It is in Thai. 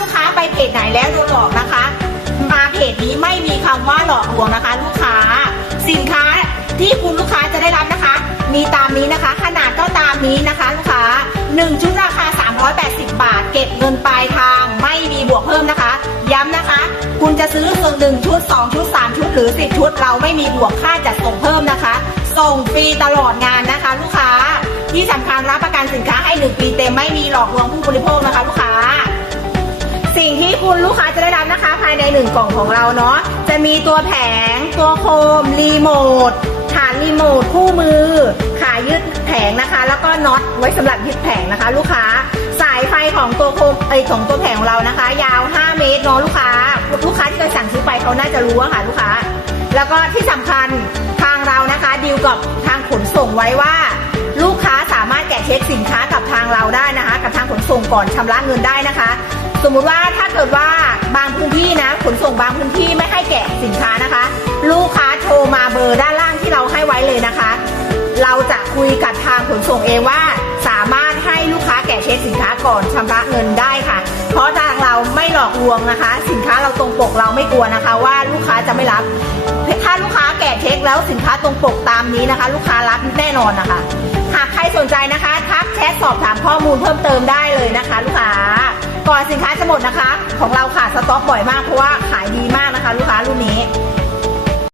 ลูกค้าไปเพจไหนแล้วโดนหลอกนะคะ มาเพจนี้ไม่มีคำว่าหลอกลวงนะคะ ลูกค้า สินค้าที่คุณลูกค้าจะได้รับนะคะ มีตามนี้นะคะ ขนาดก็ตามนี้นะคะ ลูกค้า 1 ชุดราคา 380 บาท เก็บเงินปลายทาง ไม่มีบวกเพิ่มนะคะ ย้ำนะคะ คุณจะซื้อส่วนหนึ่งชุด 2 ชุด 3 ชุดหรือ 10 ชุด เราไม่มีบวกค่าจัดส่งเพิ่มนะคะ ส่งฟรีตลอดงานนะคะ ลูกค้าที่สำคัญรับประกันสินค้าให้ 1 ปีเต็มไม่มีหลอกลวงผู้บริโภคนะคะ ลูกค้า สิ่งที่คุณลูกค้าจะได้รับนะคะ ภายในหนึ่งกล่องของเราเนาะจะมีตัวแผง ตัวโคม รีโมทฐานรีโมทคู่มือ ขายึดแผงนะคะ แล้วก็น็อตไว้สำหรับยึดแผงนะคะ ลูกค้าสายไฟของตัวโคมเอยของตัวแผงของเรานะคะ ยาว 5 เมตรเนาะลูกค้า ลูกค้าที่เคยสั่งซื้อไปเขาน่าจะรู้อะค่ะลูกค้า แล้วก็ที่สำคัญทางเรานะคะดีลกับทางขนส่งไว้ว่าลูกค้าสามารถแกะเช็คสินค้ากับทางเราได้นะคะ กับทางขนส่งก่อนชำระเงินได้นะคะ มมุติว่าถ้าเกิดว่าบางพื้นที่นะ ขนส่งบางพื้นที่ไม่ให้แกะสินค้านะคะ ลูกค้าโทรมาเบอร์ด้านล่างที่เราให้ไว้เลยนะคะ เราจะคุยกับทางขนส่งเองว่า สามารถให้ลูกค้าแกะเช็คสินค้าก่อนชำระเงินได้ค่ะ เพราะทางเราไม่หลอกลวงนะคะ สินค้าเราตรงปกเราไม่กลัวนะคะ ว่าลูกค้าจะไม่รับถ้าลูกค้าแกะเช็คแล้วสินค้าตรงปกตามนี้นะคะ ลูกค้ารับแน่นอนนะคะ หากใครสนใจนะคะทักแชทสอบถามข้อมูลเพิ่มเติมได้เลยนะคะ ลูกค้า สินค้าจะหมดนะคะ ของเราขาดสต็อกบ่อยมากเพราะว่าขายดีมากนะคะ ลูกค้ารุ่นนี้